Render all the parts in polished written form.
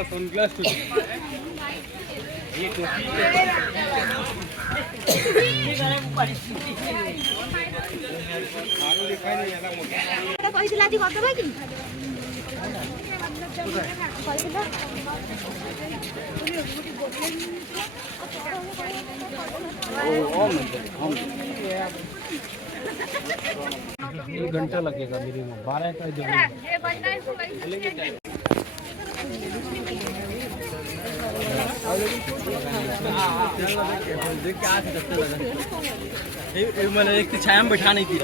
sunglass तो ये टोपी आरो दिखाई नहीं आला मोटा এটা কইছিলা দি কত ভাই কি কইছিলা एक घंटा लगेगा मेरे में 12 का जो मैंने एक छाया में बैठा नहीं थी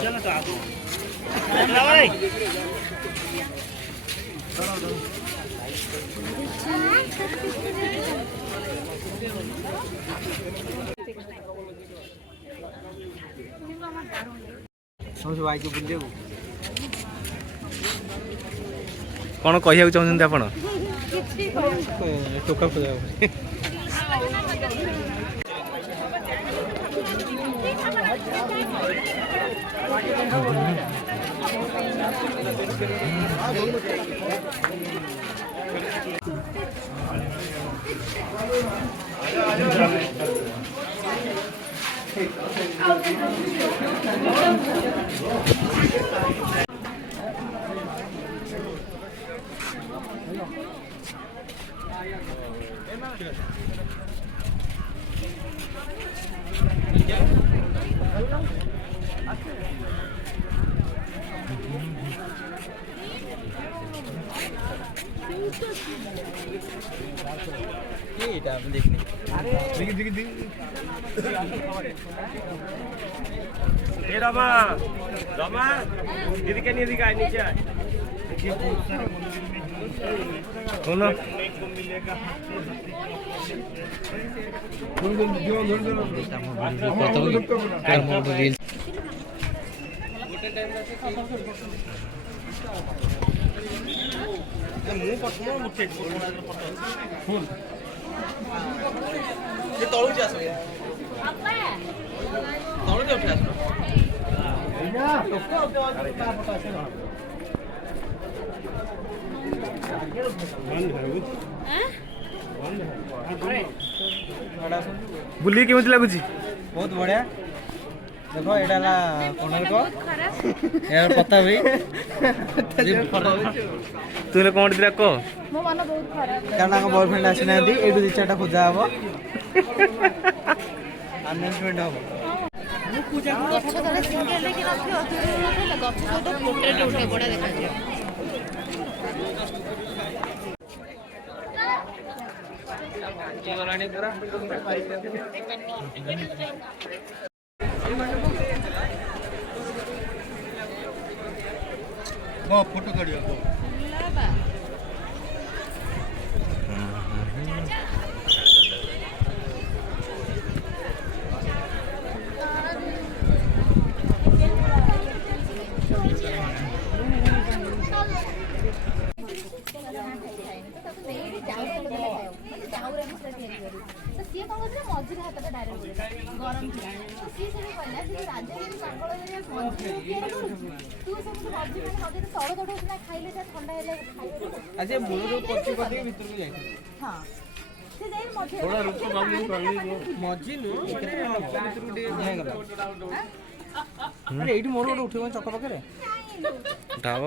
कौन कह चाहते आप टोका दीदी के नहीं दिखाई नीचे बुली केमती लगुच बहुत बढ़िया देखो एटा कोणार्क यार पता भी तुले कौन दिला को ମୋ ମନ ବହୁତ ଖରାପ कारण बॉयफ्रेंड आसी ना एटू दी चारटा खोजा हम अनाउंसमेंट हम ଗଛ ତଳେ ସିଙ୍ଗଲ ହେଇକି ରଖିବ ଦୂରରୁ ଗଛ ସହିତ ଫୋଟୋଟେ ଉଠେ ବଢିଆ ଦେଖାଯିବ फोटो काढ़ियो ସିଏ କଣ କରୁଥିଲା ମଝିରେ ହାତଟା ଡାଇରେକ୍ଟ ଗରମ ଥିଲା ତ ସିଏ ସେଠି କହିଲା ସେ ରାଜଗିରି ପାଗଳ ଏରିଆ ମଝିରେ ତିଆରି କରୁଛୁ ତୁ ସେମିତି ମଝିରେ ମଝିରେ ତଳ ତଳକୁ ନା ଖାଇଲେ ଯା ଥଣ୍ଡା ହେଲେ ଖାଇଲେ ଆଜି ମୂଳରୁ ପଚି ପଚି ଭିତରକୁ ଯାଇ ହଁ ସେ ଯାଇ ମଝିରେ ମଝି ନୁ ଭିତରକୁ ଟିକେ ହେଇଗଲା ଆରେ ଏଇଠି ମୋର ଗୋଟେ ଉଠିବ ଚକ ପାଖରେ ଉଠାବ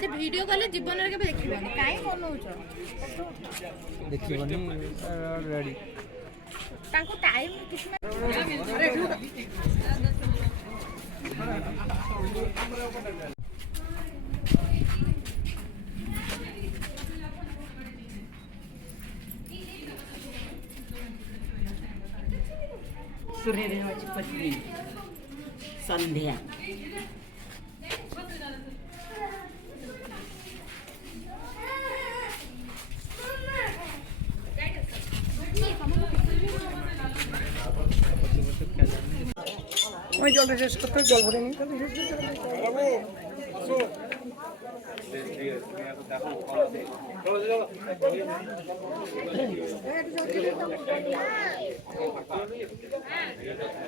ସେ ଭିଡିଓ କଲେ ଜୀବନରେ କେବେ ଦେଖିବନି କାଇଁ ବନଉଛ ଦେଖିବନି ରେଡି ତାଙ୍କୁ ଟାଇମ୍ କିଛି सूर्यदेवाची पत्नी संध्या ওই জলটা শেষ করতে জল ভরে নিতে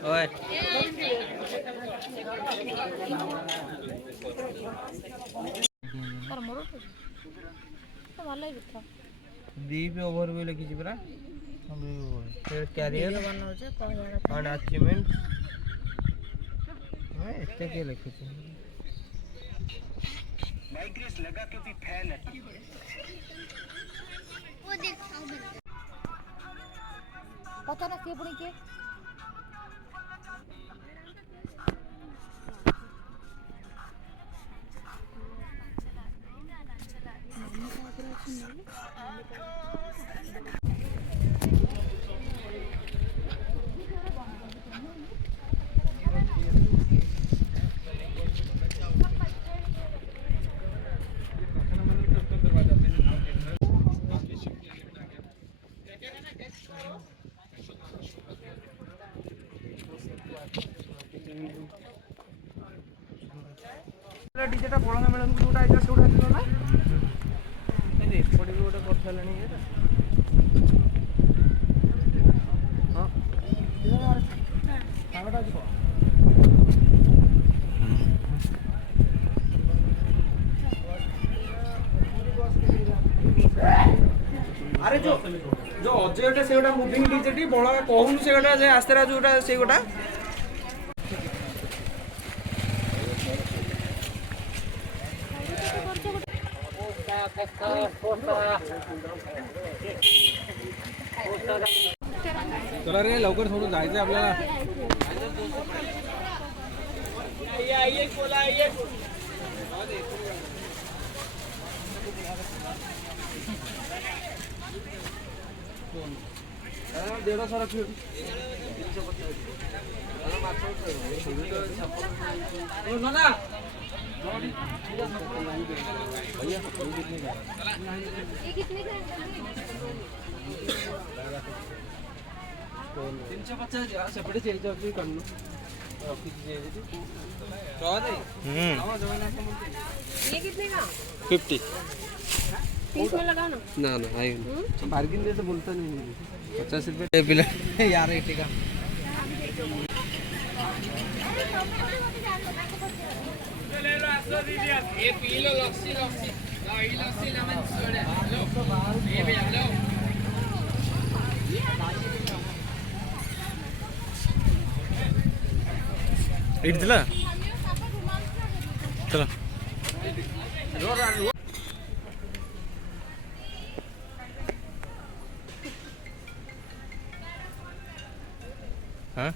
ওই ତାର ମୋର ତ ଭଲ ହେଇଥିବ दीप ओवरव्यू लिखी पूरा कैरियर एंड अचीवमेंट एते के लिखी माइग्रेस लगा के भी फैल है वो देख पता ना के पुणी के डीजेटा बळंगा मेळन जोटा आइजा सोडा दिलो ना ए एपडी गोटे करथलानी एटा हां आगटा जिको अरे जो अजयटा से गोटा मुविंग डीजेटी बळंगा कहून से गोटा जे आस्तेरा जोटा से गोटा चला रे लवकर थोडं जायचं आपल्याला देड़ा सारा खेळ ना ये कितने का 350 सेपरेट चेंज होती कन्नू ऑफिस जे ये कितने का 50 30 में लगाओ ना ना आई बार्गेन दे तो बोलता नहीं 50 रुपए पिला यार एटी का ये P low lassi lassi lassi lemon soda लो ये भी लो इडला चला हाँ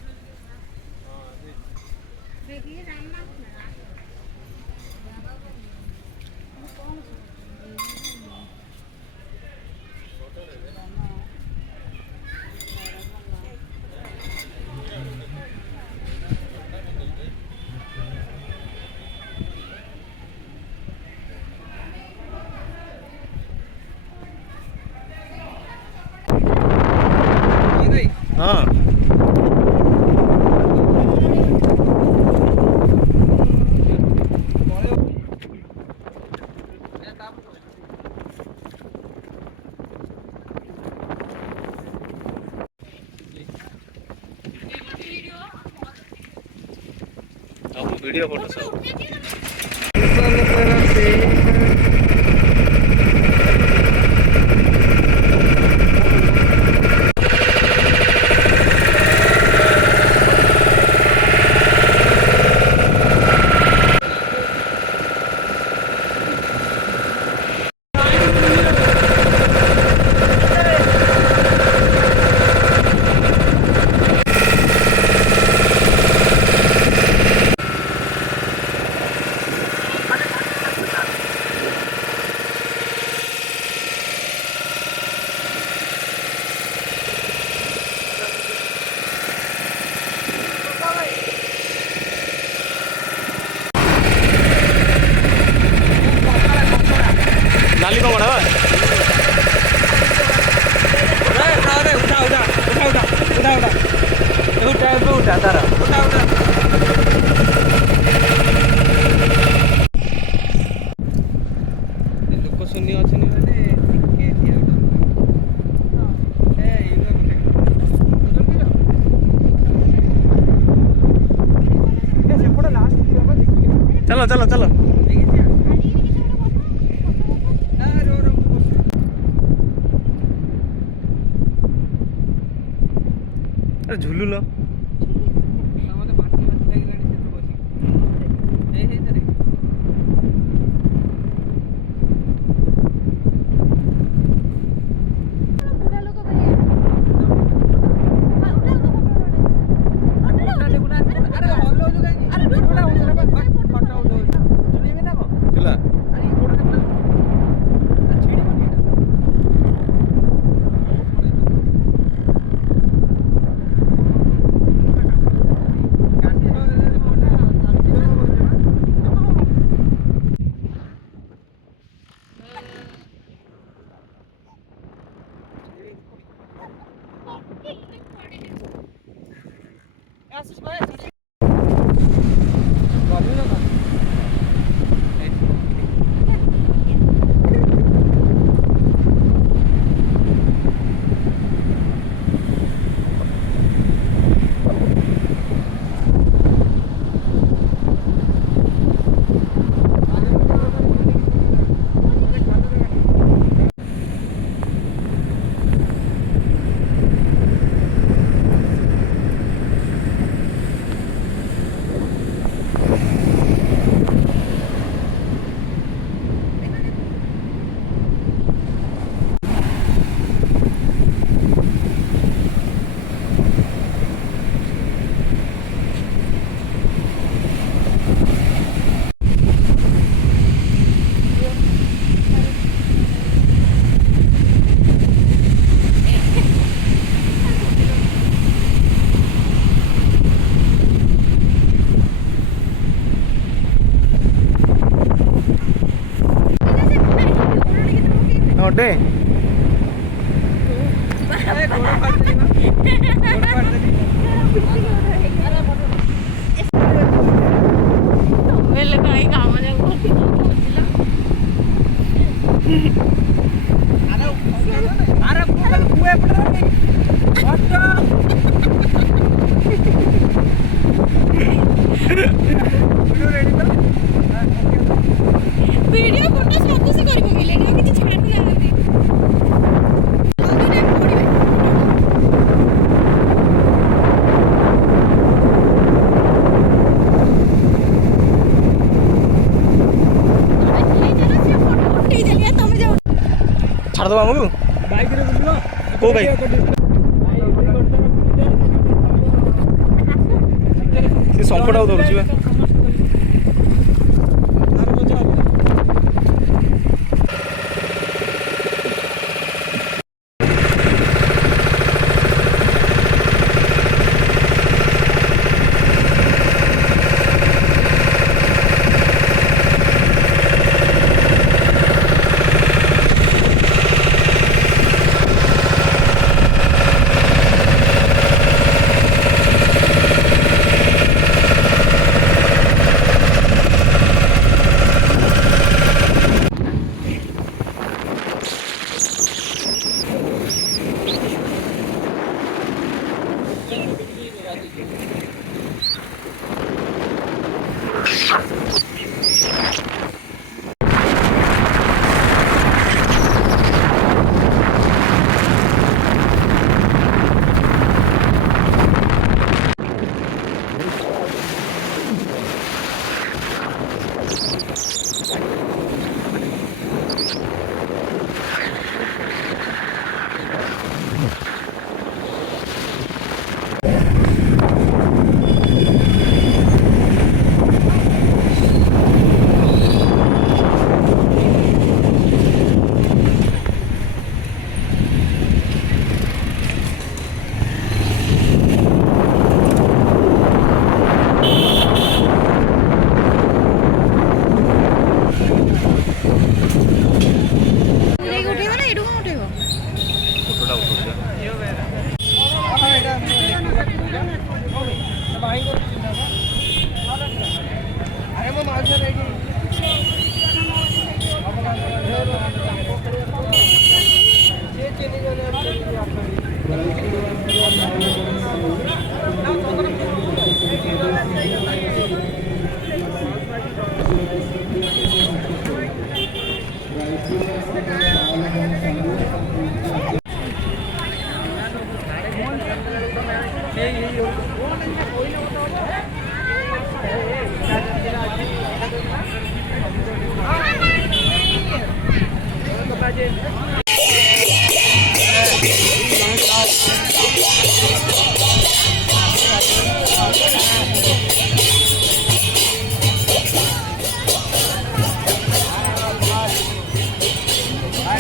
हाँ वीडियो फोटो सब ଝୁଲୁନ ମତେ ବାନ୍ତି ଲାଗିଲାଣି ସେଠୁ ବସିକି ଏଇ ହେଇତରେ ବୁଢା ଲୋକ ଭଳିଆ ଆରେ ହଲଉଛୁ କାହିଁକି ଆରେ ଭିଡିଓଟା ହଉଛି ନା ଫଟୋ ଉଠଉଛି ଚୁଲେଇବି ନା କଣ ହେଲା ଆରେ ଏଇ ଗୋଡ଼ଟା ପୁରା ଆରେ ଛିଡ଼ିବନି ଏଇଟା କାଟି ଦେଲେ ମୋଟା ଚାଲିଯିବ ଆଶିଷ ଭାଇ କରିବି ନା ଅଟେ ଭିଡିଓ ଫଟୋ ସବୁ ସେ କରି ପକେଇଲେଣି ଆଉ କିଛି ଛାଡୁନାହାନ୍ତି ଛାଡ଼ିଦେବା ଆମକୁ ବାଇକରେ ବୁଲିବ କୋଉ ବାଇକ୍ ସେ ସଙ୍କଟ ଆଉ ଧରୁଛି ବା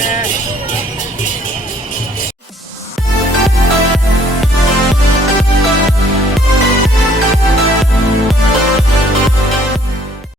है